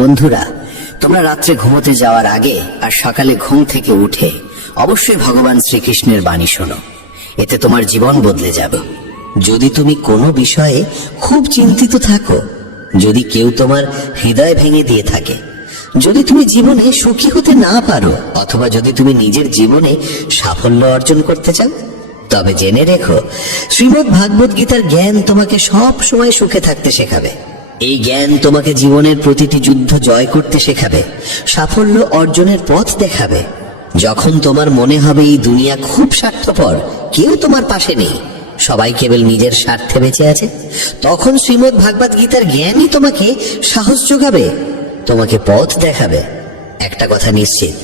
বন্ধুরা, তোমরা রাত্রে ঘুমোতে যাওয়ার আগে আর সকালে ঘুম থেকে উঠে অবশ্যই ভগবান শ্রীকৃষ্ণের বাণী শোনো। এতে তোমার জীবন বদলে যাবে। যদি তুমি কোনো বিষয়ে খুব চিন্তিত থাকো, যদি কেউ তোমার হৃদয় ভেঙে দিয়ে থাকে, যদি তুমি জীবনে সুখী হতে না পারো, অথবা যদি তুমি নিজের জীবনে সাফল্য অর্জন করতে চাও, তবে জেনে রেখো, শ্রীমদ্ ভাগবত গীতার জ্ঞান তোমাকে সব সময় সুখে থাকতে শেখাবে। এই জ্ঞান তোমাকে জীবনের প্রতিটি যুদ্ধ জয় করতে শেখাবে, সাফল্য অর্জনের পথ দেখাবে। যখন তোমার মনে হবে এই দুনিয়া খুব স্বার্থপর, কেউ তোমার পাশে নেই, সবাই কেবল নিজের স্বার্থে বেঁচে আছে, তখন শ্রীমদ্ ভাগবত গীতার জ্ঞানই তোমাকে সাহস যোগাবে, তোমাকে পথ দেখাবে। একটা কথা নিশ্চিত,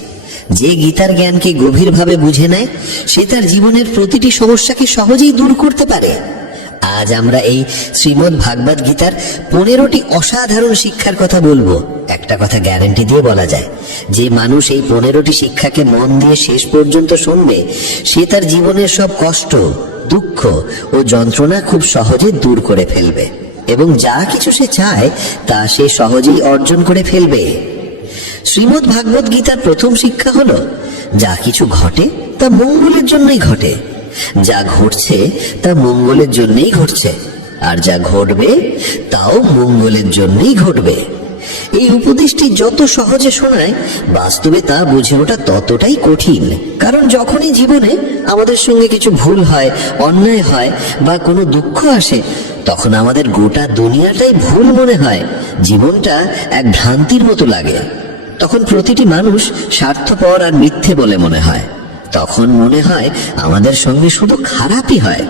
যে গীতার জ্ঞানকে গভীরভাবে বুঝে নেয়, সে তার জীবনের প্রতিটি সমস্যাকে সহজেই দূর করতে পারে। আজ আমরা এই শ্রীমদ্ ভাগবত গীতার 15টি অসাধারণ শিক্ষার কথা বলবো। একটা কথা গ্যারান্টি দিয়ে বলা যায়, যে মানুষ এই 15টি শিক্ষাকে মন দিয়ে শেষ পর্যন্ত শুনবে, সে তার জীবনের সব কষ্ট, দুঃখ ও যন্ত্রণা খুব সহজে দূর করে ফেলবে, এবং যা কিছু সে চায় তা সে সহজেই অর্জন করে ফেলবে। শ্রীমদ্ ভাগবত গীতার প্রথম শিক্ষা হলো, যা কিছু ঘটে তা মঙ্গলের জন্যই ঘটে, যা ঘটছে তা মঙ্গলের জন্যই ঘটছে, আর যা ঘটবে তাও মঙ্গলের জন্যই ঘটবে। এই উপদেশটি যত সহজে শোনায়, বাস্তবে তা বুঝে ওঠা ততটাই কঠিন। কারণ যখনই জীবনে আমাদের সঙ্গে কিছু ভুল হয়, অন্যায় হয় বা কোনো দুঃখ আসে, তখন আমাদের গোটা দুনিয়াটাই ভুল মনে হয়, জীবনটা এক ভ্রান্তির মতো লাগে। তখন প্রতিটি মানুষ স্বার্থপর আর মিথ্যে বলে মনে হয়। তখন মনে হয় আমাদের সঙ্গে শুধু খারাপই হয়।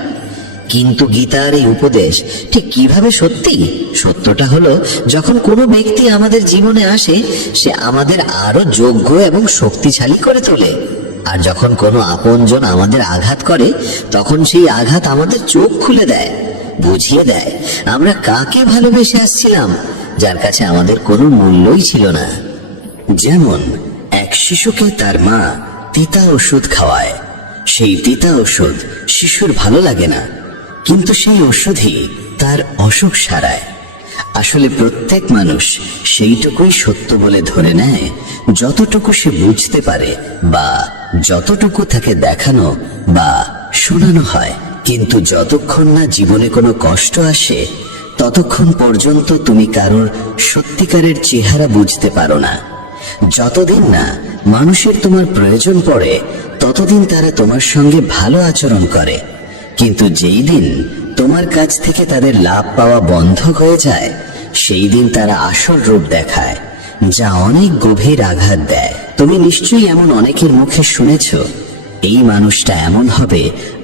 কিন্তু গীতার এই উপদেশ ঠিক কিভাবে সত্যি? সত্যটা হলো, যখন কোনো ব্যক্তি আমাদের জীবনে আসে, সে আমাদের আরো যোগ্য এবং শক্তিশালী করে তোলে। আর যখন কোনো আপনজন আমাদের আঘাত করে, তখন সেই আঘাত আমাদের চোখ খুলে দেয়, বুঝিয়ে দেয় আমরা কাকে ভালোবেসে আসছিলাম, যার কাছে আমাদের কোনো মূল্যই ছিল না। যেমন এক শিশুকে তার মা তিতা ওষুধ খাওয়ায়। সেই তিতা ওষুধ শিশুর ভালো লাগে না, কিন্তু সেই ওষুধই তার অসুখ সারায়। আসলে প্রত্যেক মানুষ সেইটুকুই সত্য বলে ধরে নেয় যতটুকু সে বুঝতে পারে, বা যতটুকু তাকে দেখানো বা শোনানো হয়। কিন্তু যতক্ষণ না জীবনে কোনো কষ্ট আসে, ততক্ষণ পর্যন্ত তুমি কারোর সত্যিকারের চেহারা বুঝতে পারো না। যতদিন না মানুষের তোমার প্রয়োজন পড়ে, ততদিন তারা তোমার সঙ্গে ভালো আচরণ করে। কিন্তু যেই দিন তোমার কাছ থেকে তাদের লাভ পাওয়া বন্ধ হয়ে যায়, সেই দিন তারা আসল রূপ দেখায়, যা অনেক গভীর আঘাত দেয়। তুমি নিশ্চয়ই এমন অনেকের মুখে শুনেছ, এই মানুষটা এমন হবে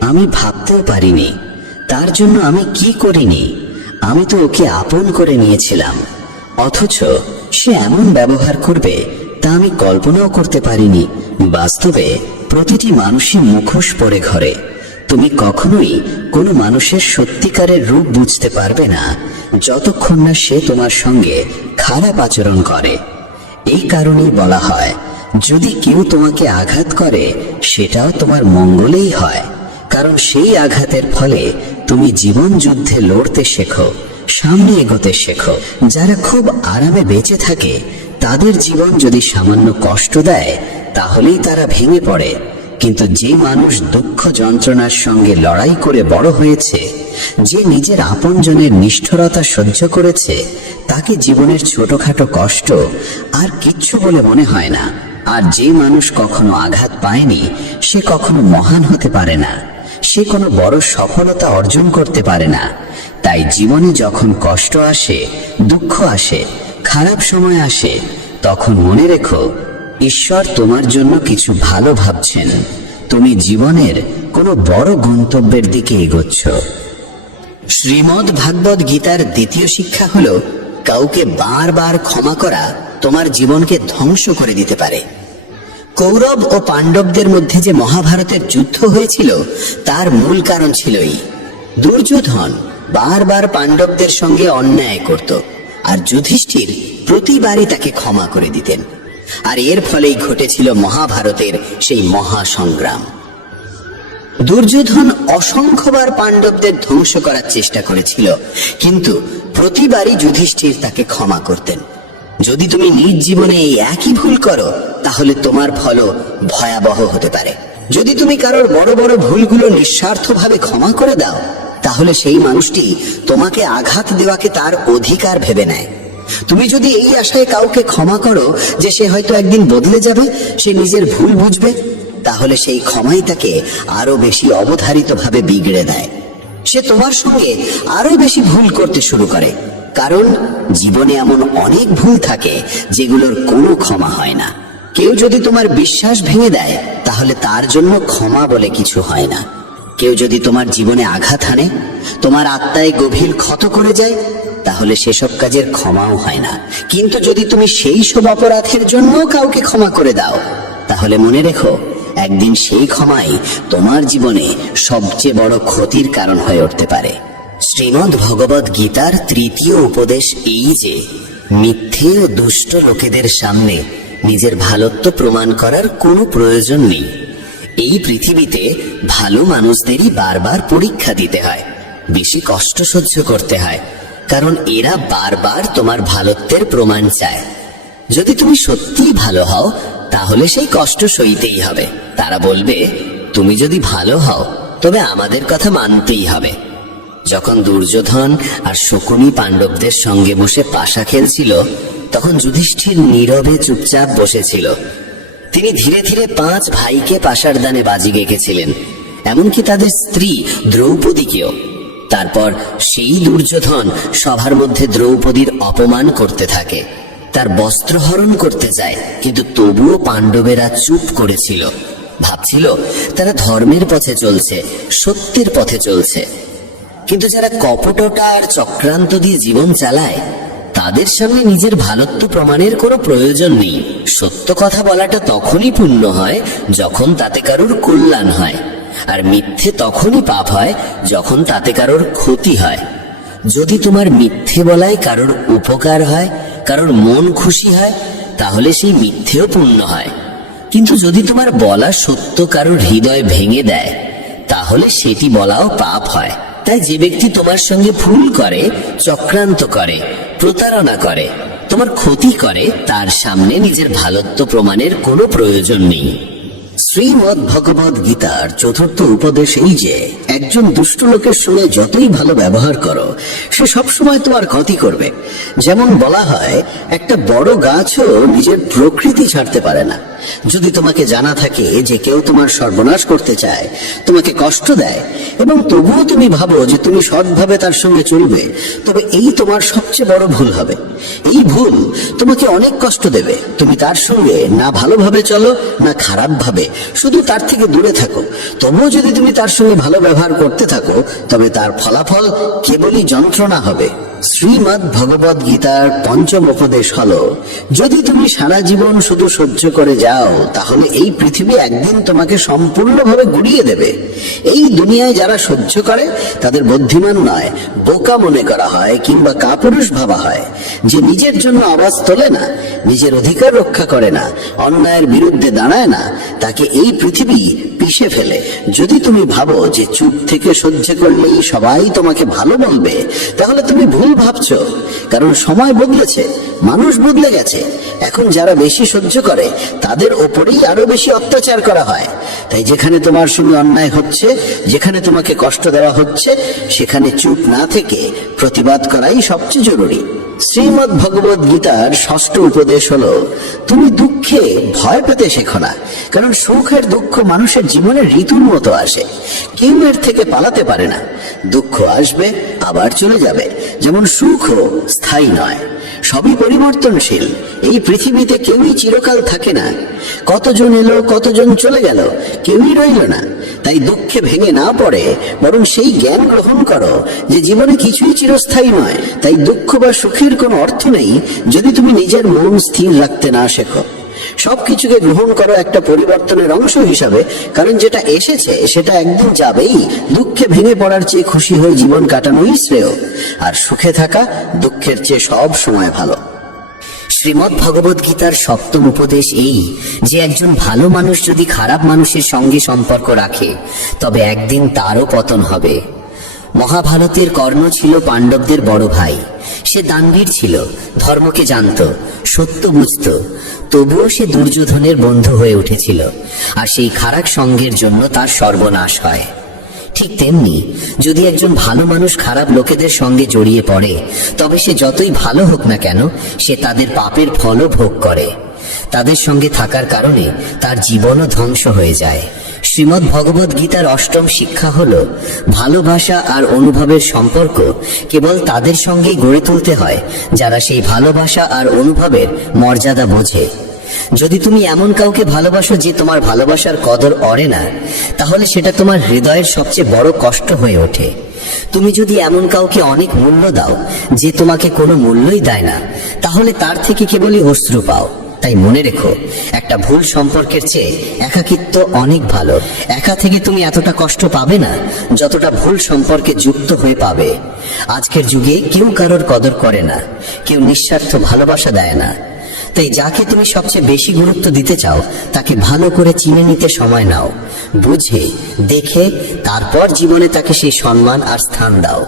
আমি ভাবতেও পারিনি, তার জন্য আমি কি করিনি, আমি তো ওকে আপন করে নিয়েছিলাম, অথচ সে এমন ব্যবহার করবে তা আমি কল্পনাও করতে পারিনি। বাস্তবে প্রতিটি মানুষই মুখোশ পরে ঘরে। তুমি কখনোই কোনো মানুষের সত্যিকারের রূপ বুঝতে পারবে না, যতক্ষণ না সে তোমার সঙ্গে খারাপ আচরণ করে। এই কারণেই বলা হয়, যদি কেউ তোমাকে আঘাত করে, সেটাও তোমার মঙ্গলেই হয়। কারণ সেই আঘাতের ফলে তুমি জীবন যুদ্ধে লড়তে শেখো, সামনে এগোতে শেখো। যারা খুব আরামে বেঁচে থাকে, তাদের জীবন যদি সামান্য কষ্ট দেয়, তাহলেই তারা ভেঙে পড়ে। কিন্তু যে মানুষ দুঃখ যন্ত্রণার সঙ্গে লড়াই করে বড় হয়েছে, যে নিজের আপনজনের নিষ্ঠুরতা সহ্য করেছে, তাকে জীবনের ছোটখাটো কষ্ট আর কিচ্ছু বলে মনে হয় না। আর যে মানুষ কখনো আঘাত পায়নি, সে কখনো মহান হতে পারে না, সে কোনো বড় সফলতা অর্জন করতে পারে না। তাই জীবনে যখন কষ্ট আসে, দুঃখ আসে, খারাপ সময় আসে, তখন মনে রেখো, ঈশ্বর তোমার জন্য কিছু ভালো ভাবছেন। তুমি জীবনের কোনো বড় গন্তব্যের দিকে এগোচ্ছ। শ্রীমদ্ ভাগবত গীতার দ্বিতীয় শিক্ষা হলো, কাউকে বারবার ক্ষমা করা তোমার জীবনকে ধ্বংস করে দিতে পারে। কৌরব ও পাণ্ডবদের মধ্যে যে মহাভারতের যুদ্ধ হয়েছিল, তার মূল কারণ ছিল এই, দুর্যোধন বারবার পাণ্ডবদের সঙ্গে অন্যায় করত, আর যুধিষ্ঠির প্রতিবারই তাকে ক্ষমা করে দিতেন। আর এর ফলেই ঘটেছিল মহাভারতের সেই মহাসংগ্রাম। দুর্যোধন অসংখ্যবার পাণ্ডবদের ধ্বংস করার চেষ্টা করেছিল, কিন্তু প্রতিবারই যুধিষ্ঠির তাকে ক্ষমা করতেন। যদি তুমি নিজ জীবনে এই একই ভুল করো তাহলে তোমার ফলও ভয়াবহ হতে পারে। যদি তুমি কারোর বড় বড় ভুলগুলো নিঃস্বার্থভাবে ক্ষমা করে দাও তাহলে সেই মানুষটি তোমাকে আঘাত দেওয়াকে তার অধিকার ভেবে নেয়। তুমি যদি এই আশায় কাউকে ক্ষমা করো যে সে হয়তো একদিন বদলে যাবে, সে নিজের ভুল বুঝবে, তাহলে সেই ক্ষমাই তাকে আরো বেশি অবধারিতভাবে বিগড়ে দেয়। সে তোমার সঙ্গে আরো বেশি ভুল করতে শুরু করে, কারণ জীবনে এমন অনেক ভুল থাকে যেগুলোর কোনো ক্ষমা হয় না। কেউ যদি তোমার বিশ্বাস ভেঙে দেয় তাহলে তার জন্য ক্ষমা বলে কিছু হয় না। কেউ যদি তোমার জীবনে আঘাত হানে, তোমার আত্মায় গভীর ক্ষত করে যায়, তাহলে সেসব কাজের ক্ষমাও হয় না। কিন্তু যদি তুমি সেই সব অপরাধের জন্য কাউকে ক্ষমা করে দাও তাহলে মনে রেখো, একদিন সেই ক্ষমাই তোমার জীবনে সবচেয়ে বড় ক্ষতির কারণ হয়ে উঠতে পারে। শ্রীমদ্ ভগবদ গীতার তৃতীয় উপদেশ এই যে মিথ্যে ও দুষ্ট লোকেদের সামনে নিজের ভালোত্ব প্রমাণ করার কোনো প্রয়োজন নেই। এই পৃথিবীতে ভালো মানুষদেরই বারবার পরীক্ষা দিতে হয়, বেশি কষ্ট সহ্য করতে হয়, কারণ এরা বারবার তোমার ভালোত্বের প্রমাণ চায়। যদি তুমি সত্যিই ভালো হও তাহলে সেই কষ্ট সইতেই হবে। তারা বলবে, তুমি যদি ভালো হও তবে আমাদের কথা মানতেই হবে। যখন দুর্যোধন আর শকুনি পাণ্ডবদের সঙ্গে বসে পাশা খেলছিল তখন যুধিষ্ঠির নীরবে চুপচাপ বসেছিল। তিনি ধীরে ধীরে 5 ভাইকে পাশার দানে বাজি গেঁকেছিলেন, এমনকি তাদের স্ত্রী দ্রৌপদীকেও। তারপর সেই দুর্যোধন সভার মধ্যে দ্রৌপদীর অপমান করতে থাকে, তার বস্ত্র হরণ করতে যায়, কিন্তু তবুও পাণ্ডবেরা চুপ করেছিল। ভাবছিল তারা ধর্মের পথে চলছে, সত্যের পথে চলছে। কিন্তু যারা কপটতা আর চক্রান্ত দিয়ে জীবন চালায় তাদের সামনে নিজের ভালোত্ব প্রমাণের কোনো প্রয়োজন নেই। সত্য কথা বলাটা তখনই পুণ্য হয় যখন তাতে কারোর কল্যাণ হয়, আর মিথ্যে তখনই পাপ হয় যখন তাতে কারোর ক্ষতি হয়। যদি তোমার মিথ্যে বলায় কারোর উপকার হয়, কারোর মন খুশি হয়, তাহলে সেই মিথ্যেও পুণ্য হয়। কিন্তু যদি তোমার বলা সত্য কারোর হৃদয় ভেঙে দেয় তাহলে সেটি বলাও পাপ হয়। তাই যে ব্যক্তি তোমার সঙ্গে ভুল করে, চক্রান্ত করে, প্রতারণা করে, তোমার ক্ষতি করে, তার সামনে নিজের ভালোত্ব প্রমাণের কোনো প্রয়োজন নেই। শ্রীমদ্ ভগবদ গীতার চতুর্থ উপদেশ এই যে একজন দুষ্ট লোকের সঙ্গে যতই ভালো ব্যবহার করো সে সবসময় তোমার ক্ষতি করবে। যেমন বলা হয়, একটা বড় গাছও নিজের প্রকৃতি ছাড়তে পারে না। যদি তোমাকে জানা থাকে যে কেউ তোমার সর্বনাশ করতে চায়, তোমাকে কষ্ট দেয়, এবং তবুও তুমি ভাবো যে তুমি সৎভাবে তার সঙ্গে চলবে, তবে এই তোমার সবচেয়ে বড় ভুল হবে। এই ভুল তোমাকে অনেক কষ্ট দেবে। তুমি তার সঙ্গে না ভালোভাবে চলো না খারাপ ভাবে, শুধু তার থেকে দূরে থাকো। তবুও যদি তুমি তার সঙ্গে ভালো ব্যবহার করতে থাকো তবে তার ফলাফল কেবলই যন্ত্রণা হবে। শ্রীমদ্ ভগবদ গীতার পঞ্চম উপদেশ হলো, যদি তুমি সারা জীবন শুধু সহ্য করে যাও তাহলে এই পৃথিবী একদিন তোমাকে সম্পূর্ণভাবে গুড়িয়ে দেবে। এই দুনিয়ায় যারা সহ্য করে তাদের বুদ্ধিমান নয়, বোকা মনে করা হয় কিংবা কাপুরুষ ভাবা হয়। যে নিজের জন্য আওয়াজ তোলে না, নিজের অধিকার রক্ষা করে না, অন্যায়ের বিরুদ্ধে দাঁড়ায় না, তাকে এই পৃথিবী পিষে ফেলে। যদি তুমি ভাবো যে চুপ থেকে সহ্য করলেই সবাই তোমাকে ভালো বলবে, তাহলে তুমি ভুল ভাবছো। কারণ সময় বদলেছে, মানুষ বদলে গেছে। এখন যারা বেশি সহ্য করে তাদের ওপরেই আরো বেশি অত্যাচার করা হয়। তাই যেখানে তোমার সঙ্গে অন্যায় হচ্ছে, যেখানে তোমাকে কষ্ট দেওয়া হচ্ছে, সেখানে চুপ না থেকে প্রতিবাদ করাই সবচেয়ে জরুরি। শ্রীমদ্ ভগবদ গীতার ষষ্ঠ উপদেশ হলো, তুমি দুঃখে ভয় পেতে শেখো না, কারণ সুখ আর দুঃখ মানুষের জীবনে ঋতুর মতো আসে। কেউ এর থেকে পালাতে পারে না। দুঃখ আসবে আবার চলে যাবে, যেমন সুখও স্থায়ী নয়, সবই পরিবর্তনশীল। এই পৃথিবীতে কেউই চিরকাল থাকে না। কতজন এলো, কতজন চলে গেল, কেউই রইল না। তাই দুঃখে ভেঙে না পড়ে বরং সেই জ্ঞান গ্রহণ করো যে জীবনে কিছুই চিরস্থায়ী নয়। তাই দুঃখ বা সুখের কোনো অর্থ নেই যদি তুমি নিজের মন স্থির রাখতে না শেখো। সবকিছুকে গ্রহণ করো একটা পরিবর্তনের অংশ হিসাবে, কারণ যেটা এসেছে সেটা একদিন যাবেই। দুঃখে ভেঙে পড়ার চেয়ে খুশি হয়ে জীবন কাটানোই শ্রেয়, আর সুখে থাকা দুঃখের চেয়ে সব সময় ভালো। শ্রীমদ্ ভগবদ গীতার সপ্তম উপদেশ এই যে একজন ভালো মানুষ যদি খারাপ মানুষের সঙ্গে সম্পর্ক রাখে তবে একদিন তারও পতন হবে। মহাভারতের কর্ণ ছিল পাণ্ডবদের বড় ভাই, সে দানবীর ছিল, ধর্মকে জানত, সত্য বুঝত, তবুও সে দুর্যোধনের বন্ধু হয়ে উঠেছিল, আর সেই খারাপ সঙ্গের জন্য তার সর্বনাশ হয়। ঠিক তেমনি যদি একজন ভালো মানুষ খারাপ লোকেদের সঙ্গে জড়িয়ে পড়ে, তবে সে যতই ভালো হোক না কেন, সে তাদের পাপের ফলও ভোগ করে। তাদের সঙ্গে থাকার কারণে তার জীবনও ধ্বংস হয়ে যায়। শ্রীমদ্ ভগবদ গীতার অষ্টম শিক্ষা হলো, ভালোবাসা আর অনুভবের সম্পর্ক কেবল তাদের সঙ্গেই গড়ে তুলতে হয় যারা সেই ভালোবাসা আর অনুভবের মর্যাদা বোঝে। যদি তুমি এমন কাউকে ভালোবাসো যে তোমার ভালোবাসার কদর অরে না, তাহলে সেটা তোমার হৃদয়ের সবচেয়ে বড় কষ্ট হয়ে ওঠে। তুমি যদি এমন কাউকে অনেক মূল্য দাও যে তোমাকে কোনো মূল্যই দেয় না, তাহলে তার থেকে কেবলই অশ্রু পাও। তাই মনে রেখো, একটা ভুল সম্পর্কের চেয়ে একাকিত্ব অনেক ভালো। একা থেকে তুমি এতটা কষ্ট পাবে না যতটা ভুল সম্পর্কে যুক্ত হয়ে পাবে। আজকের যুগে কেউ কারোর কদর করে না, কেউ নিঃস্বার্থ ভালোবাসা দেয় না। তাই যাকে তুমি সবচেয়ে বেশি গুরুত্ব দিতে চাও তাকে ভালো করে চিনে নিতে সময় নাও, বুঝে দেখে তারপর জীবনে তাকে সেই সম্মান আর স্থান দাও।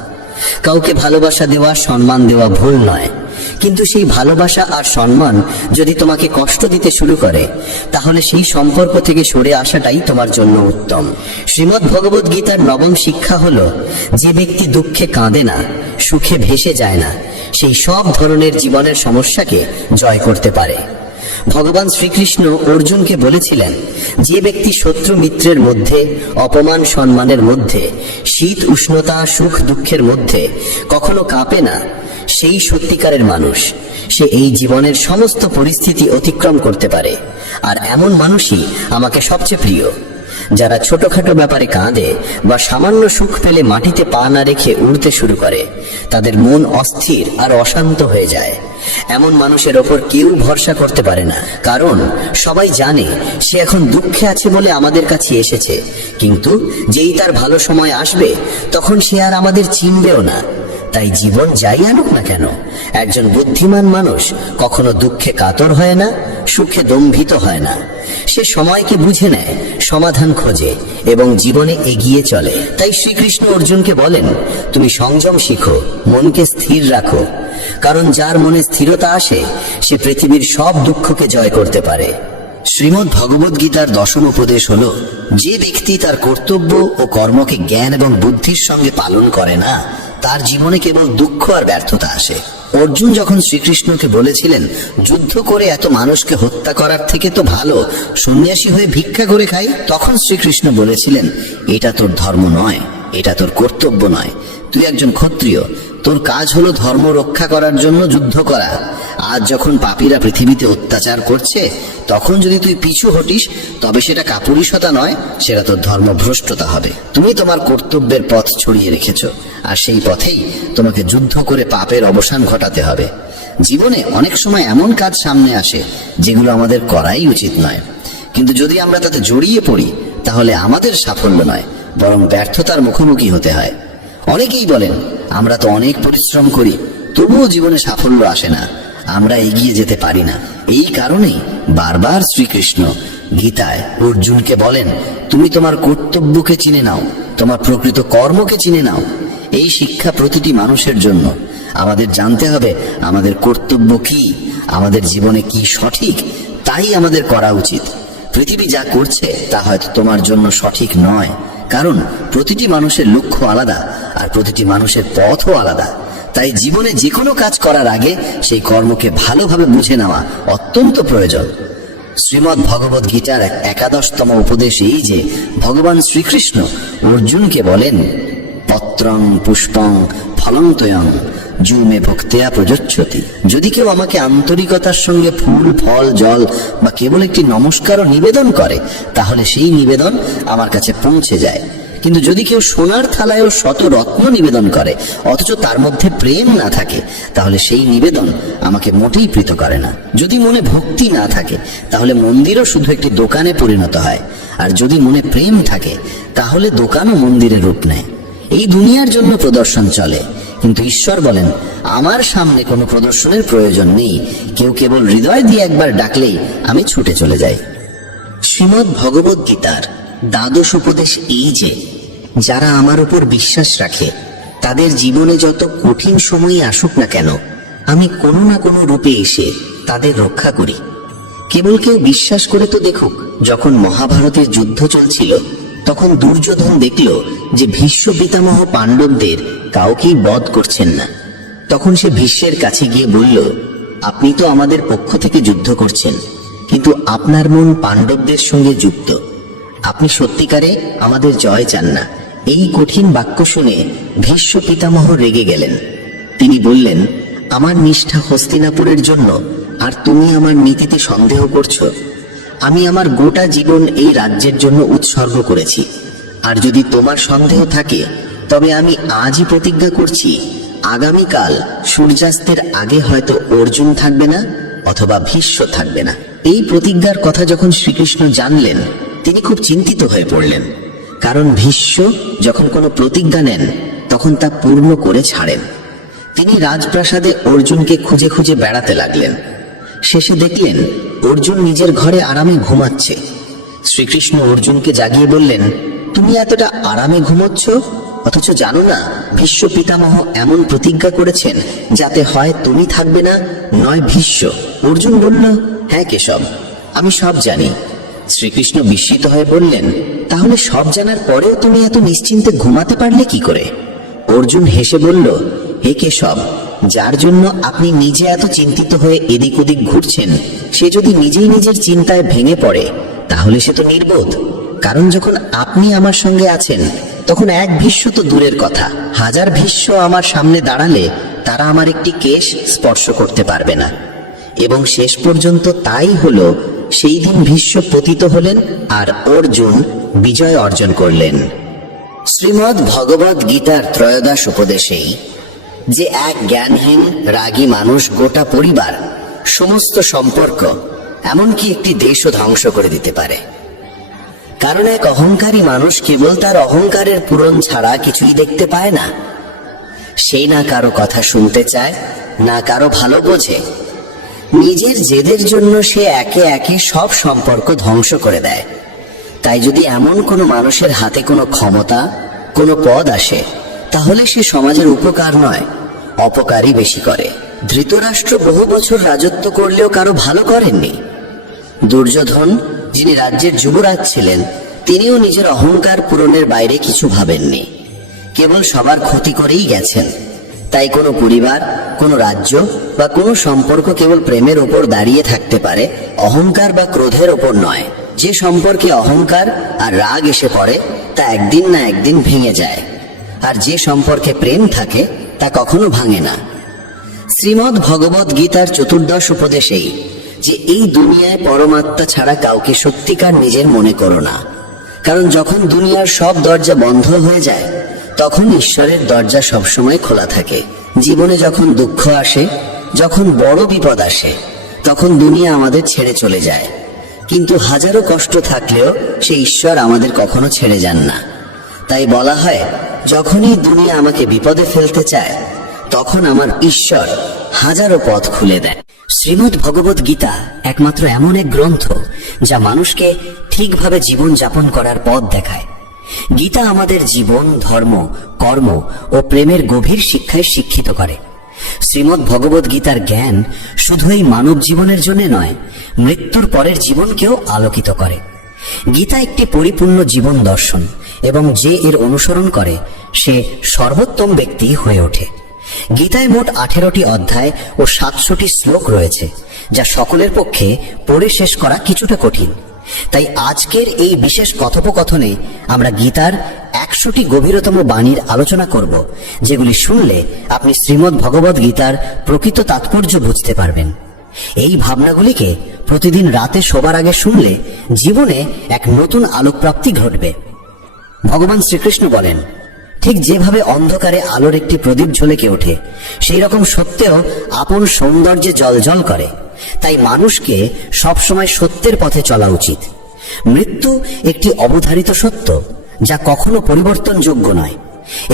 কাউকে ভালোবাসা দেওয়া, সম্মান দেওয়া ভুল নয়, কিন্তু সেই ভালোবাসা আর সম্মান যদি তোমাকে কষ্ট দিতে শুরু করে, তাহলে সেই সম্পর্ক থেকে সরে আসাটাই তোমার জন্য উত্তম। শ্রীমদ্ ভগবদ গীতার নবম শিক্ষা হলো, যে ব্যক্তি দুঃখে কাঁদে না, সুখে ভেসে যায় না, সেই সব ধরনের জীবনের সমস্যাকে জয় করতে পারে। ভগবান শ্রীকৃষ্ণ অর্জুনকে বলেছিলেন, যে ব্যক্তি শত্রু মিত্রের মধ্যে, অপমান সম্মানের মধ্যে, শীত উষ্ণতা সুখ দুঃখের মধ্যে কখনো কাঁপে না, সেই সত্যিকারের মানুষ। সে এই জীবনের সমস্ত পরিস্থিতি অতিক্রম করতে পারে, আর এমন মানুষই আমাকে সবচেয়ে প্রিয়। যারা ছোটখাটো ব্যাপারে কাঁদে বা সামান্য সুখ পেলে মাটিতে পা না রেখে উড়তে শুরু করে, তাদের মন অস্থির আর অশান্ত হয়ে যায়। এমন মানুষের ওপর কেউ ভরসা করতে পারে না, কারণ সবাই জানে সে এখন দুঃখে আছে বলে আমাদের কাছে এসেছে, কিন্তু যেই তার ভালো সময় আসবে তখন সে আর আমাদের চিনবেও না। তাই জীবন যাই আনুক না কেন, একজন বুদ্ধিমান মানুষ কখনো দুঃখে কাতর হয় না, সুখে দম্ভিত হয় না। সে সময়কে বুঝে নেয়, সমাধান খোঁজে এবং জীবনে এগিয়ে চলে। তাই শ্রীকৃষ্ণ অর্জুনকে বলেন, তুমি সংযম শিখো, মনকে স্থির রাখো, কারণ যার মনে স্থিরতা আসে সে পৃথিবীর সব দুঃখকে জয় করতে পারে। শ্রীমদ্ ভগবদ গীতার দশম উপদেশ হলো, যে ব্যক্তি তার কর্তব্য ও কর্মকে জ্ঞান এবং বুদ্ধির সঙ্গে পালন করে না, তার জীবনে কেবল দুঃখ আর ব্যর্থতা আসে। অর্জুন যখন শ্রীকৃষ্ণকে বলেছিলেন, যুদ্ধ করে এত মানুষকে হত্যা করার থেকে তো ভালো সন্ন্যাসী হয়ে ভিক্ষা করে খাই, তখন শ্রীকৃষ্ণ বলেছিলেন, এটা তোর ধর্ম নয়, এটা তোর কর্তব্য নয়। তুই একজন ক্ষত্রিয়, তোর কাজ হলো ধর্ম রক্ষা করার জন্য যুদ্ধ করা। আজ যখন পাপীরা পৃথিবীতে অত্যাচার করছে, তখন যদি তুই পিছু হটিস, তবে সেটা কাপুরুষতা নয়, সেটা তোর ধর্মভ্রষ্টতা হবে। তুমি তোমার কর্তব্যের পথ ছড়িয়ে রেখেছ, আর সেই পথেই তোমাকে যুদ্ধ করে পাপের অবসান ঘটাতে হবে। জীবনে অনেক সময় এমন কাজ সামনে আসে যেগুলো আমাদের করাই উচিত নয়, কিন্তু যদি আমরা তাতে জড়িয়ে পড়ি, তাহলে আমাদের সাফল্য নয়, বরং ব্যর্থতার মুখোমুখি হতে হয়। অনেকেই বলেন, আমরা তো অনেক পরিশ্রম করি, তবুও জীবনে সাফল্য আসে না, আমরা এগিয়ে যেতে পারি না। এই কারণেই বারবার শ্রীকৃষ্ণ গীতায় অর্জুনকে বলেন, তুমি তোমার কর্তব্যকে চিনে নাও, তোমার প্রকৃত কর্মকে চিনে নাও। এই শিক্ষা প্রতিটি মানুষের জন্য। আমাদের জানতে হবে আমাদের কর্তব্য কি, আমাদের জীবনে কি সঠিক, তাই আমাদের করা উচিত। পৃথিবী যা করছে তা হয়তো তোমার জন্য সঠিক নয়, কারণ প্রতিটি মানুষের লক্ষ্য আলাদা আর প্রতিটি মানুষের পথও আলাদা। তাই জীবনে যে কোনো কাজ করার আগে সেই কর্মকে ভালোভাবে বুঝে নেওয়া অত্যন্ত প্রয়োজন। শ্রীমদ্ ভগবদ গীতার 11তম উপদেশ এই যে, ভগবান শ্রীকৃষ্ণ অর্জুনকে বলেন, পত্রং পুষ্পং ফলং তয়ং জুমে ভক্তেয়া প্রযচ্ছতি। যদি কেউ আমাকে আন্তরিকতার সঙ্গে ফুল, ফল, জল বা কেবল একটি নমস্কারও নিবেদন করে, তাহলে সেই নিবেদন আমার কাছে পৌঁছে যায়। কিন্তু যদি কেউ সোনার থালায়ও শত রত্ন নিবেদন করে, অথচ তার মধ্যে প্রেম না থাকে, তাহলে সেই নিবেদন আমাকে মোটেই প্রীত করে না। যদি মনে ভক্তি না থাকে, তাহলে মন্দিরও শুধু একটি দোকানে পরিণত হয়, আর যদি মনে প্রেম থাকে, তাহলে দোকানও মন্দিরের রূপ নেয়। এই দুনিয়ার জন্য প্রদর্শন চলে, কিন্তু ঈশ্বর বলেন, আমার সামনে কোনো প্রদর্শনের প্রয়োজন নেই, কেউ কেবল হৃদয় দিয়ে একবার ডাকলেই আমি ছুটে চলে যাই। শ্রীমদ্ ভগবদ গীতার দ্বাদশ উপদেশ এই যে, যারা আমার উপর বিশ্বাস রাখে তাদের জীবনে যত কঠিন সময়ই আসুক না কেন, আমি কোনো না কোনো রূপে এসে তাদের রক্ষা করি। কেবল কেউ বিশ্বাস করে তো দেখুক। যখন মহাভারতের যুদ্ধ চলছিল, তখন দুর্যোধন দেখল যে ভীষ্ম পিতামহ পাণ্ডবদের কাউকেই বধ করছেন না। তখন সে ভীষ্মের কাছে গিয়ে বলল, আপনি তো আমাদের পক্ষ থেকে যুদ্ধ করছেন, কিন্তু আপনার মন পাণ্ডবদের সঙ্গে যুক্ত। আপনি সত্যিকারে আমাদের জয় চান না। এই কঠিন বাক্য শুনে ভীষ্ম পিতামহ রেগে গেলেন। তিনি বললেন, আমার নিষ্ঠা হস্তিনাপুরের জন্য, আর তুমি আমার নীতিতে সন্দেহ করছো? আমি আমার গোটা জীবন এই রাজ্যের জন্য উৎসর্গ করেছি। আর যদি তোমার সন্দেহ থাকে, তবে আমি আজই প্রতিজ্ঞা করছি, আগামীকাল সূর্যাস্তের আগে হয়তো অর্জুন থাকবে না, অথবা ভীষ্ম থাকবে না। এই প্রতিজ্ঞার কথা যখন শ্রীকৃষ্ণ জানলেন, তিনি খুব চিন্তিত হয়ে পড়লেন। কারণ ভীষ্ম যখন কোনো প্রতিজ্ঞা নেন, তখন তা পূর্ণ করে ছাড়েন। তিনি রাজপ্রাসাদে অর্জুনকে খুঁজে খুঁজে বেড়াতে লাগলেন। শেষে দেখলেন অর্জুন নিজের ঘরে আরামে ঘুমাচ্ছে। শ্রীকৃষ্ণ অর্জুনকে জাগিয়ে বললেন, তুমি এতটা আরামে ঘুমোচ্ছ, অথচ জানো না ভীষ্ম পিতামহ এমন প্রতিজ্ঞা করেছেন যাতে হয় তুমি থাকবে না, নয় ভীষ্ম। অর্জুন বলল, হ্যাঁ কেশব, আমি সব জানি। শ্রীকৃষ্ণ বিস্মিত হয়ে বললেন, তাহলে সব জানার পরেও তুমি এত নিশ্চিন্তে ঘুমাতে পারলে কি করে? অর্জুন হেসে বলল, হে কেশব, যার জন্য আপনি নিজে এত চিন্তিত হয়ে এদিক ওদিক ঘুরছেন, সে যদি নিজেই নিজের চিন্তায় ভেঙে পড়ে, তাহলে সে তো নির্বোধ। কারণ যখন আপনি আমার সঙ্গে আছেন, তখন এক ভীষ্ম তো দূরের কথা, 1000 ভীষ্ম আমার সামনে দাঁড়ালে তারা আমার একটি কেশ স্পর্শ করতে পারবে না। এবং শেষ পর্যন্ত তাই হলো। সেই দিন ভীষ্ম পতিত হলেন, আর অর্জুন বিজয় অর্জন করলেন। শ্রীমদ্ ভগবদ গীতার ত্রয়োদশ উপদেশেই যে এক জ্ঞানহীন রাগী মানুষ গোটা পরিবার, সমস্ত সম্পর্ক, এমনকি একটি দেশও ধ্বংস করে দিতে পারে। কারণ এক অহংকারী মানুষ কেবল তার অহংকারের পূরণ ছাড়া কিছুই দেখতে পায় না। সেই না কারো কথা শুনতে চায়, না কারো ভালো বোঝে। নিজের জেদের জন্য সে একে একে সব সম্পর্ক ধ্বংস করে দেয়। তাই যদি এমন কোনো মানুষের হাতে কোনো ক্ষমতা, কোনো পদ আসে, তাহলে সে সমাজের উপকার নয়, অপকারই বেশি করে। ধৃতরাষ্ট্র বহু বছর রাজত্ব করলেও কারো ভালো করেননি। দুর্যোধন, যিনি রাজ্যের যুবরাজ ছিলেন, তিনিও নিজের অহংকার পূরণের বাইরে কিছু ভাবেননি, কেবল সবার ক্ষতি করেই গেছেন। তাই কোনো পরিবার, কোনো রাজ্য বা কোনো সম্পর্ক কেবল প্রেমের ওপর দাঁড়িয়ে থাকতে পারে, অহংকার বা ক্রোধের ওপর নয়। যে সম্পর্কে অহংকার আর রাগ এসে পড়ে, তা একদিন না একদিন ভেঙে যায়। আর যে সম্পর্কে প্রেম থাকে, তা কখনো ভাঙে না। শ্রীমদ্ ভগবদ গীতার চতুর্দশ উপদেশেই যে এই দুনিয়ায় পরমাত্মা ছাড়া কাউকে সত্যিকার নিজের মনে করো না। কারণ যখন দুনিয়ার সব দরজা বন্ধ হয়ে যায়, তখন ঈশ্বরের দরজা সবসময় খোলা থাকে। জীবনে যখন দুঃখ আসে, যখন বড় বিপদ আসে, তখন দুনিয়া আমাদের ছেড়ে চলে যায়। কিন্তু হাজারো কষ্ট থাকলেও সে ঈশ্বর আমাদের কখনো ছেড়ে যান না। তাই বলা হয়, যখনই দুনিয়া আমাকে বিপদে ফেলতে চায়, তখন আমার ঈশ্বর হাজারো পথ খুলে দেয়। শ্রীমদ্ ভগবদ গীতা একমাত্র এমন এক গ্রন্থ যা মানুষকে ঠিকভাবে জীবন যাপন করার পথ দেখায়। গীতা আমাদের জীবন, ধর্ম, কর্ম ও প্রেমের গভীর শিক্ষায় শিক্ষিত করে। শ্রীমদ্ ভগবদ গীতার জ্ঞান শুধু এই মানব জীবনের জন্য নয়, মৃত্যুর পরের জীবনকেও আলোকিত করে। গীতা একটি পরিপূর্ণ জীবন দর্শন, এবং যে এর অনুসরণ করে সে সর্বোত্তম ব্যক্তি হয়ে ওঠে। গীতায় মোট 18টি অধ্যায় ও 700টি শ্লোক রয়েছে, যা সকলের পক্ষে পড়ে শেষ করা কিছুটা কঠিন। তাই আজকের এই বিশেষ কথোপকথনে আমরা গীতার 100টি গভীরতম বাণীর আলোচনা করব, যেগুলি শুনলে আপনি শ্রীমদ্ ভগবদ গীতার প্রকৃত তাৎপর্য বুঝতে পারবেন। এই ভাবনাগুলিকে প্রতিদিন রাতে শোবার আগে শুনলে জীবনে এক নতুন আলোকপ্রাপ্তি ঘটবে। ভগবান শ্রীকৃষ্ণ বলেন, ঠিক যেভাবে অন্ধকারে আলোর একটি প্রদীপ ঝলকে ওঠে, সেই রকম সত্যেও আপন সৌন্দর্যে জ্বলজ্বল করে। তাই মানুষকে সবসময় সত্যের পথে চলা উচিত। মৃত্যু একটি অবধারিত সত্য, যা কখনো পরিবর্তনযোগ্য নয়।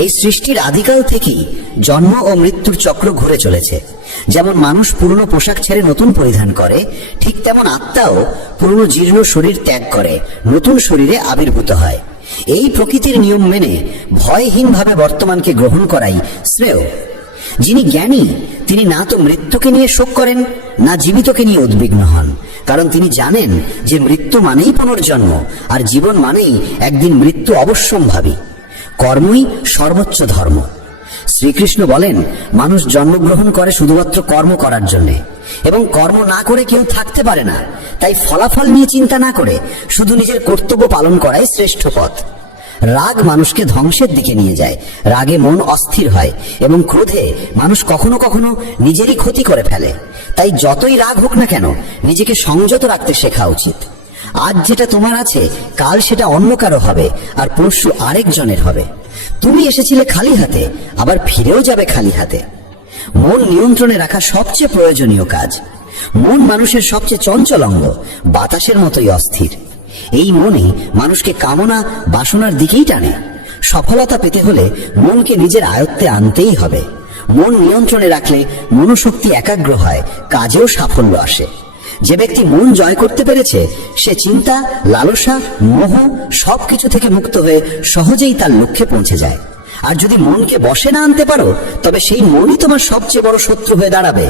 এই সৃষ্টির আদিকাল থেকেই জন্ম ও মৃত্যুর চক্র ঘুরে চলেছে। যেমন মানুষ পুরনো পোশাক ছেড়ে নতুন পরিধান করে, ঠিক তেমন আত্মাও পুরনো জীর্ণ শরীর ত্যাগ করে নতুন শরীরে আবির্ভূত হয়। এই প্রকৃতির নিয়ম মেনে ভয়হীনভাবে বর্তমানকে গ্রহণ করাই শ্রেয়। যিনি জ্ঞানী তিনি না তো মৃত্যুকে নিয়ে শোক করেন, না জীবিতকে নিয়ে উদ্বিগ্ন হন, কারণ তিনি জানেন যে মৃত্যু মানেই পুনর্জন্ম, আর জীবন মানেই একদিন মৃত্যু অবশ্যম্ভাবী। কর্মই সর্বোচ্চ ধর্ম। শ্রীকৃষ্ণ বলেন, মানুষ জন্মগ্রহণ করে শুধুমাত্র কর্ম করার জন্য, এবং কর্ম না করে কেউ থাকতে পারে না। তাই ফলাফল নিয়ে চিন্তা না করে শুধু নিজের কর্তব্য পালন করাই শ্রেষ্ঠ পথ। রাগ মানুষকে ধ্বংসের দিকে নিয়ে যায়। রাগে মন অস্থির হয় এবং ক্রোধে মানুষ কখনো কখনো নিজেরই ক্ষতি করে ফেলে। তাই যতই রাগ হোক না কেন, নিজেকে সংযত রাখতে শেখা উচিত। আজ যেটা তোমার আছে, কাল সেটা অন্য কারো হবে, আর পরশু আরেকজনের হবে। তুমি এসেছিলে খালি হাতে, আবার ফিরেও যাবে খালি হাতে। মন নিয়ন্ত্রণে রাখা সবচেয়ে প্রয়োজনীয় কাজ। মন মানুষের সবচেয়ে চঞ্চল অঙ্গ, বাতাসের মতোই অস্থির। এই মনে মানুষকে কামনা বাসনার দিকেই টানে। সফলতা পেতে হলে মনকে নিজের আয়ত্তে আনতেই হবে। মন নিয়ন্ত্রণে রাখলে মনোশক্তি একাগ্র হয়, কাজেও সাফল্য আসে। যে ব্যক্তি মন জয় করতে পেরেছে, সে চিন্তা, লালসা, মোহ সবকিছু থেকে মুক্ত হয়ে সহজেই তার লক্ষ্যে পৌঁছে যায়। আর যদি মনকে বশে না আনতে পারো, তবে সেই মনই তোমার সবচেয়ে বড় শত্রু হয়ে দাঁড়াবে।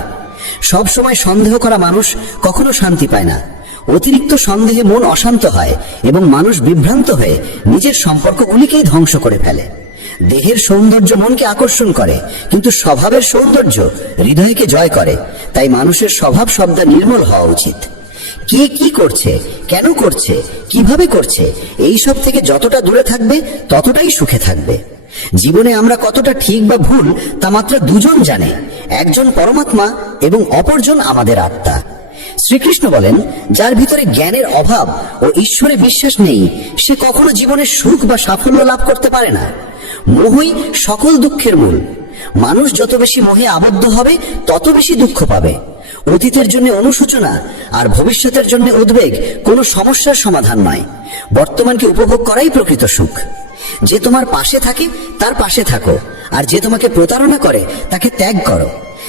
সব সময় সন্দেহ করা মানুষ কখনো শান্তি পায় না। অতিরিক্ত সন্দেহে মন অশান্ত হয় এবং মানুষ বিভ্রান্ত হয়ে নিজের সম্পর্কগুলিকেই ধ্বংস করে ফেলে। দেহের সৌন্দর্য মনকে আকর্ষণ করে, কিন্তু স্বভাবের সৌন্দর্য হৃদয়কে জয় করে। তাই মানুষের স্বভাব সবদা নির্মল হওয়া উচিত। কে কি করছে, কেন করছে, কিভাবে করছে, এই সব থেকে যতটা দূরে থাকবে ততটাই সুখে থাকবে। জীবনে আমরা কতটা ঠিক বা ভুল তা মাত্র দুজন জানে, একজন পরমাত্মা এবং অপরজন আমাদের আত্মা। শ্রীকৃষ্ণ বলেন, যার ভিতরে জ্ঞানের অভাব ও ঈশ্বরে বিশ্বাস নেই, সে কখনো জীবনে সুখ বা সাফল্য লাভ করতে পারে না। মোহই সকল দুঃখের মূল। মানুষ যত বেশি মোহে আবদ্ধ হবে, তত বেশি দুঃখ পাবে। অতীতের জন্য অনুশোচনা আর ভবিষ্যতের জন্য উদ্বেগ কোনো সমস্যার সমাধান নয়। বর্তমানকে উপভোগ করাই প্রকৃত সুখ। যে তোমার পাশে থাকে তার পাশে থাকো, আর যে তোমাকে প্রতারণা করে তাকে ত্যাগ করো।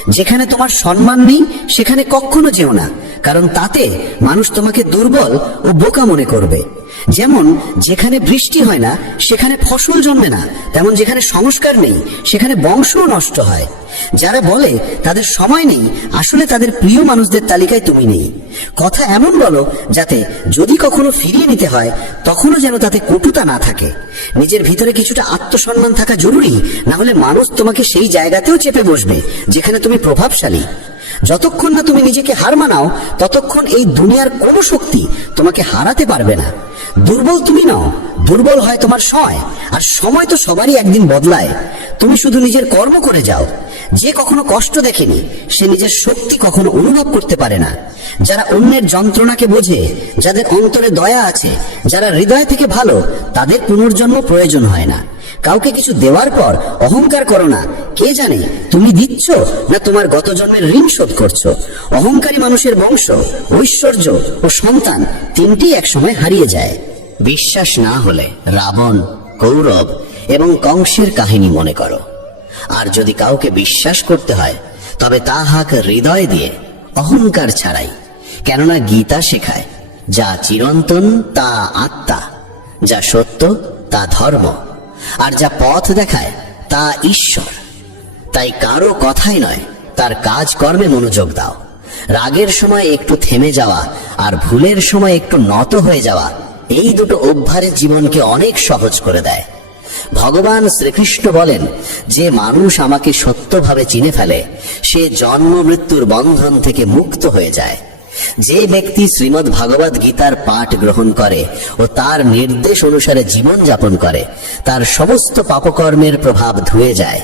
যেখানে তোমার সম্মান নেই সেখানে কখনো যেও না, কারণ তাতে মানুষ তোমাকে দুর্বল ও বোকা মনে করবে। যেমন যেখানে বৃষ্টি হয় না সেখানে ফসল জন্মে না, তেমন যেখানে সংস্কার নেই সেখানে বংশও নষ্ট হয়। যারা বলে তাদের সময় নেই, আসলে তাদের প্রিয় মানুষদের তালিকায় তুমি নেই। কথা এমন বলো যাতে যদি কখনো ফিরিয়ে নিতে হয় তখনও যেন তাতে কটুতা না থাকে। নিজের ভিতরে কিছুটা আত্মসম্মান থাকা জরুরি, না হলে মানুষ তোমাকে সেই জায়গাতেও চেপে বসবে যেখানে তুমি প্রভাবশালী। যতক্ষণ না তুমি নিজেকে হার মানাও, ততক্ষণ এই দুনিয়ার কোনো শক্তি তোমাকে হারাতে পারবে না। দুর্বল তুমি নও, দুর্বল হয় তোমার সময়, আর সময় তো সবারই একদিন বদলায়। তুমি শুধু নিজের কর্ম করে যাও। যে কখনো কষ্ট দেখেনি সে নিজের শক্তি কখনো অনুভব করতে পারে না। যারা অন্যের যন্ত্রণাকে বোঝে, যাদের অন্তরে দয়া আছে, যারা হৃদয় থেকে ভালো, তাদের পুনর্জন্ম প্রয়োজন হয় না। কাউকে কিছু দেওয়ার পর অহংকার করো না। কে জানে তুমি দিচ্ছ না তোমার গত জন্মের ঋণ শোধ করছো। অহংকারী মানুষের বংশ, ঐশ্বর্য ও সন্তান তিনটি একসময় হারিয়ে যায়। বিশ্বাস না হলে রাবণ, কৌরব এবং কংসের কাহিনী মনে করো। আর যদি কাউকে বিশ্বাস করতে হয় তবে তা হাক হৃদয় দিয়ে, অহংকার ছাড়াই। কেননা গীতা শেখায়, যা চিরন্তন তা আত্মা, যা সত্য তা ধর্ম, আর যা পথ দেখায় তা ঈশ্বর। তাই কারো কথাই নয়, তার কাজ কর্মে মনোযোগ দাও। রাগের সময় একটু থেমে যাওয়া আর ভুলের সময় একটু নত হয়ে যাওয়া, এই দুটো অভ্যাস জীবনকে অনেক সহজ করে দেয়। ভগবান শ্রীকৃষ্ণ বলেন, যে মানুষ আমাকে সত্যভাবে চিনে ফেলে সে জন্ম মৃত্যুর বন্ধন থেকে মুক্ত হয়ে যায়। যে ব্যক্তি শ্রীমদ্ ভাগবত গীতার পাঠ গ্রহণ করে ও তার নির্দেশ অনুসারে জীবন যাপন করে, তার সমস্ত পাপকর্মের প্রভাব ধুয়ে যায়।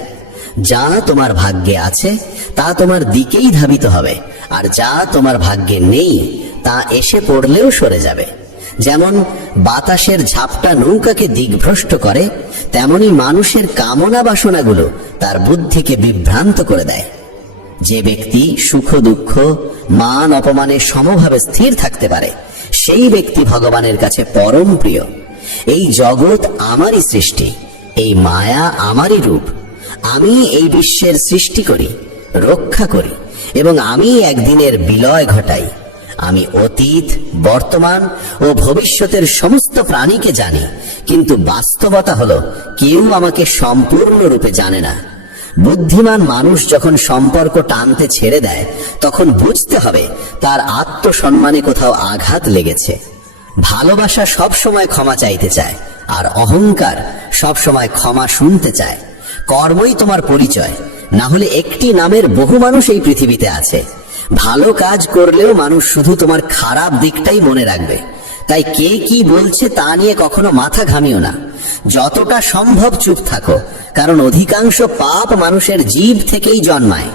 যা তোমার ভাগ্যে আছে তা তোমার দিকেই ধাবিত হবে, আর যা তোমার ভাগ্যে নেই তা এসে পড়লেও সরে যাবে। যেমন বাতাসের ঝাপটা নৌকাকে দিকভ্রষ্ট করে, তেমনি মানুষের কামনা বাসনাগুলো তার বুদ্ধিকে বিভ্রান্ত করে দেয়। যে ব্যক্তি সুখ দুঃখ, মান অপমানে সমভাবে স্থির থাকতে পারে, সেই ব্যক্তি ভগবানের কাছে পরম প্রিয়। এই জগৎ আমারই সৃষ্টি, এই মায়া আমারই রূপ। আমি এই বিশ্বের সৃষ্টি করি, রক্ষা করি, এবং আমি একদিনের বিলয় ঘটাই। আমি অতীত, বর্তমান ও ভবিষ্যতের সমস্ত প্রাণীকে জানি, কিন্তু বাস্তবতা হলো কেউ আমাকে সম্পূর্ণরূপে জানে না। বুদ্ধিমান মানুষ যখন সম্পর্ক টানতে ছেড়ে দেয়, তখন বুঝতে হবে তার আত্মসম্মানে কোথাও আঘাত লেগেছে। ভালোবাসা সব সময় ক্ষমা চাইতে চায়, আর অহংকার সব সময় ক্ষমা শুনতে চায়। কর্মই তোমার পরিচয়, না হলে একটি নামের বহু মানুষ এই পৃথিবীতে আছে। ভালো কাজ করলেও মানুষ শুধু তোমার খারাপ দিকটাই মনে রাখবে। তাই কে কি বলছে তা নিয়ে কখনো মাথা ঘামিও না। যতটা সম্ভব চুপ থাকো, কারণ অধিকাংশ পাপ মানুষের জিভ থেকেই জন্মায়।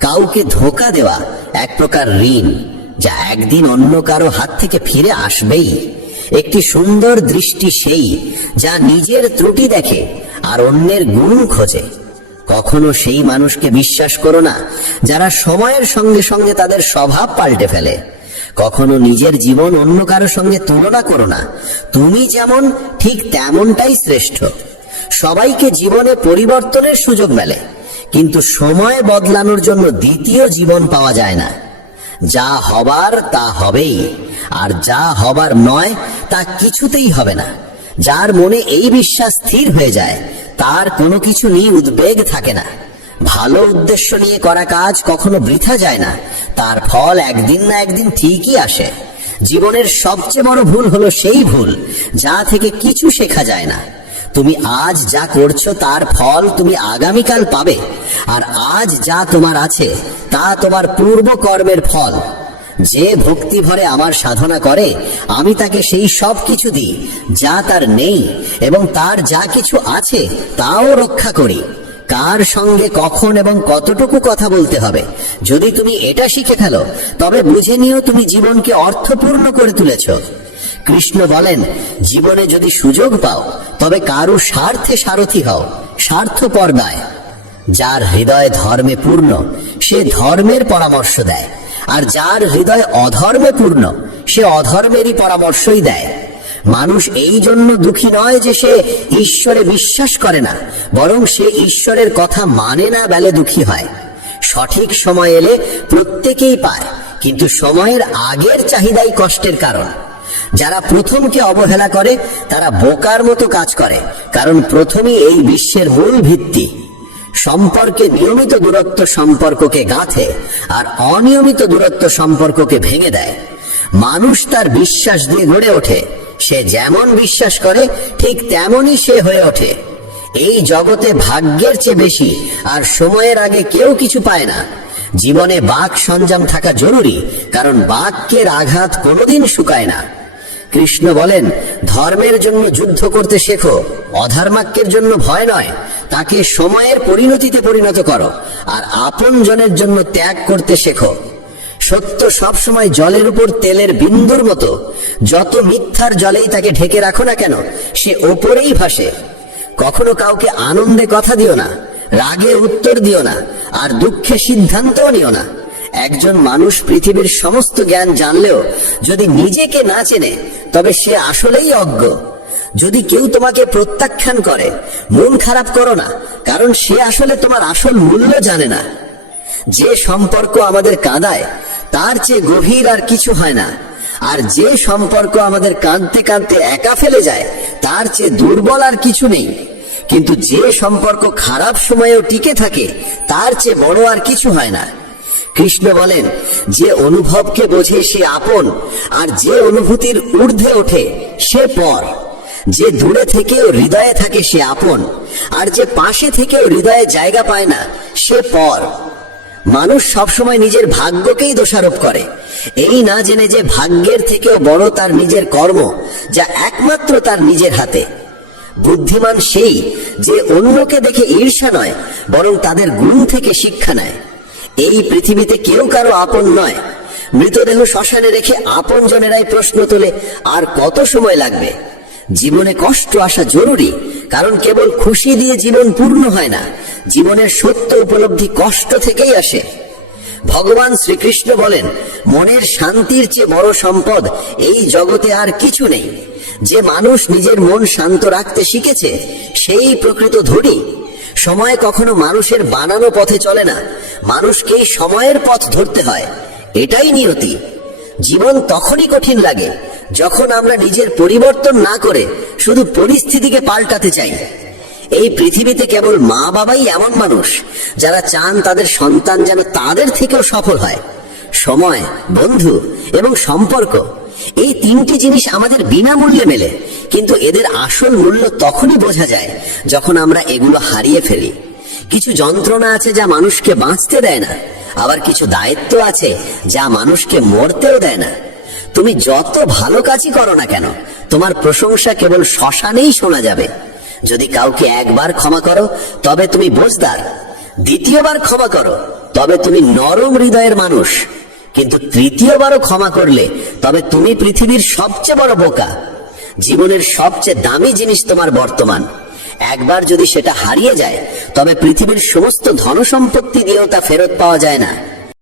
কাউকে ধোঁকা দেওয়া এক প্রকার ঋণ, যা একদিন অন্য কারো হাত থেকে ফিরে আসবেই। একটি সুন্দর দৃষ্টি সেই যা নিজের ত্রুটি দেখে আর অন্যের গুণ খোঁজে। কখনো সেই মানুষকে বিশ্বাস করো না যারা সময়ের সঙ্গে সঙ্গে তাদের স্বভাব পাল্টে ফেলে। কখনো নিজের জীবন অন্য কারো সঙ্গে তুলনা করো না। তুমি যেমন ঠিক তেমনটাই শ্রেষ্ঠ। সবাইকে জীবনে পরিবর্তনের সুযোগ মেলে, কিন্তু সময় বদলানোর জন্য দ্বিতীয় জীবন পাওয়া যায় না। যা হবার তা হবেই, আর যা হবার নয় তা কিছুতেই হবে না। যার মনে এই বিশ্বাস স্থির হয়ে যায়, তার কোনো কিছু নিয়ে উদ্বেগ থাকে না। ভালো উদ্দেশ্য নিয়ে করা কাজ কখনো বৃথা যায় না, তার ফল একদিন না একদিন ঠিকই আসে। জীবনের সবচেয়ে বড় ভুল হলো সেই ভুল যা থেকে কিছু শেখা যায় না। তুমি আজ যা করছো তার ফল তুমি আগামীকাল পাবে, আর আজ যা তোমার আছে তা তোমার পূর্ব কর্মের ফল। যে ভক্তি ভরে আমার সাধনা করে, আমি তাকে সেই সব কিছু দিই যা তার নেই, এবং তার যা কিছু আছে তাও রক্ষা করি। কার সঙ্গে কখন এবং কতটুকু কথা বলতে হবে, যদি তুমি এটা শিখে ফেলো, তবে বুঝে নিও তুমি জীবনকে অর্থপূর্ণ করে তুলেছ। কৃষ্ণ বলেন, জীবনে যদি সুযোগ পাও তবে কারু স্বার্থে সারথি হও, স্বার্থপর নয়। যার হৃদয় ধর্মে পূর্ণ সে ধর্মের পরামর্শ দেয়, আর যার হৃদয় অধর্মে পূর্ণ সে অধর্মেরই পরামর্শই দেয়। মানুষ এই জন্য দুঃখী নয় যে সে ঈশ্বরে বিশ্বাস করে না, বরং সে ঈশ্বরের কথা মানে না বলে দুঃখী হয়। সঠিক সময় এলে প্রত্যেকেই পায়, কিন্তু সময়ের আগের চাহিদাই কষ্টের কারণ। যারা প্রথমকে অবহেলা করে তারা বোকার মতো কাজ করে, কারণ প্রথমই এই বিশ্বের মূল ভিত্তি। সম্পর্কে নিয়মিত দূরত্ব সম্পর্ককে গাঁথে, আর অনিয়মিত দূরত্ব সম্পর্ককে ভেঙে দেয়। মানুষ তার বিশ্বাস দিয়ে গড়ে ওঠে। সে যেমন বিশ্বাস করে ঠিক তেমনই সে হয়ে ওঠে। এই জগতে ভাগ্যের চেয়ে বেশি আর সময়ের আগে কেউ কিছু পায় না। জীবনে বাক সঞ্জম থাকা জরুরি, কারণ বাক্যের আঘাত কোনোদিন শুকায় না। কৃষ্ণ বলেন, ধর্মের জন্য যুদ্ধ করতে শেখো, অধর্মাক্যের জন্য ভয় নয়। তাকে সময়ের পরিণতিতে পরিণত করো, আর আপন জনের জন্য ত্যাগ করতে শেখো। সত্য সবসময় জলের উপর তেলের বিন্দুর মতো। যত মিথ্যার জলেই তাকে ঢেকে রাখো না কেন, সে ওপরেই ভাসে। কখনো কাউকে আনন্দে কথা দিও না, রাগে উত্তর দিও না, আর দুঃখে সিদ্ধান্তও নিও না। একজন মানুষ পৃথিবীর সমস্ত জ্ঞান জানলেও যদি নিজেকে না চেনে, তবে সে আসলেই অজ্ঞ। যদি কেউ তোমাকে প্রত্যাখ্যান করে, মন খারাপ করো না, কারণ সে আসলে তোমার আসল মূল্য জানে না। যে সম্পর্ক আমাদের কাঁদায় তার চেয়ে গভীর আর কিছু হয় না, আর যে সম্পর্ক আমাদের কাঁদতে কাঁদতে একা ফেলে যায় তার চেয়ে দুর্বল আর কিছু নেই। কিন্তু যে সম্পর্ক খারাপ সময়েও টিকে থাকে তার চেয়ে বড় আর কিছু হয় না। কৃষ্ণ বলেন, যে অনুভবকে বোঝে সে আপন, আর যে অনুভূতির ঊর্ধ্বে ওঠে সে পর। যে দূরে থেকেও হৃদয়ে থাকে সে আপন, আর যে পাশে থেকেও হৃদয়ে জায়গা পায় না সে পর। মানুষ সবসময় নিজের ভাগ্যকেই দোষারোপ করে, এই না জেনে যে ভাগ্যের থেকেও বড় তার নিজের কর্ম, যা একমাত্র তার নিজের হাতে। বুদ্ধিমান সেই যে অন্যকে দেখে ঈর্ষা নয়, বরং তাদের গুণ থেকে শিক্ষা নেয়। এই পৃথিবীতে কেউ কারো আপন নয়। মৃতদেহ শ্মশানে রেখে আপন জনেরাই প্রশ্ন তোলে, আর কত সময় লাগবে। জীবনে কষ্ট আসা জরুরি, কারণ কেবল খুশি দিয়ে জীবন পূর্ণ হয় না। জীবনের সত্য উপলব্ধি কষ্ট থেকেই আসে। ভগবান শ্রীকৃষ্ণ বলেন, মনের শান্তির চেয়ে বড় সম্পদ এই জগতে আর কিছু নেই। যে মানুষ নিজের মন শান্ত রাখতে শিখেছে সেই প্রকৃত ধনী। সময় কখনো মানুষের বানানো পথে চলে না, মানুষকেই সময়ের পথ ধরতে হয়, এটাই নিয়তি। জীবন তখনই কঠিন লাগে যখন আমরা নিজের পরিবর্তন না করে শুধু পরিস্থিতিকে পাল্টাতে চাই। এই পৃথিবীতে কেবল মা বাবাই এমন মানুষ যারা চান তাদের সন্তান যেন তাদের থেকেও সফল হয়। সময়, বন্ধু এবং সম্পর্ক, এই তিনটি জিনিস আমাদের বিনামূল্যে মেলে, কিন্তু এদের আসল মূল্য তখনই বোঝা যায় যখন আমরা এগুলো হারিয়ে ফেলি। কিছু যন্ত্রণা আছে যা মানুষকে বাঁচতে দেয় না, আবার কিছু দায়িত্ব আছে যা মানুষকে মরতেও দেয় না। তুমি যত ভালো কাজই করো না কেন, তোমার প্রশংসা কেবল শ্মশানেই শোনা যাবে। যদি কাউকে একবার ক্ষমা করো তবে তুমি বোঝদার, দ্বিতীয়বার ক্ষমা করো তবে তুমি নরম হৃদয়ের মানুষ, কিন্তু তৃতীয়বারও ক্ষমা করলে তবে তুমি পৃথিবীর সবচেয়ে বড় বোকা। জীবনের সবচেয়ে দামি জিনিস তোমার বর্তমান। একবার যদি সেটা হারিয়ে যায় তবে পৃথিবীর সমস্ত ধনসম্পত্তি দিয়েও তা ফেরত পাওয়া যায় না।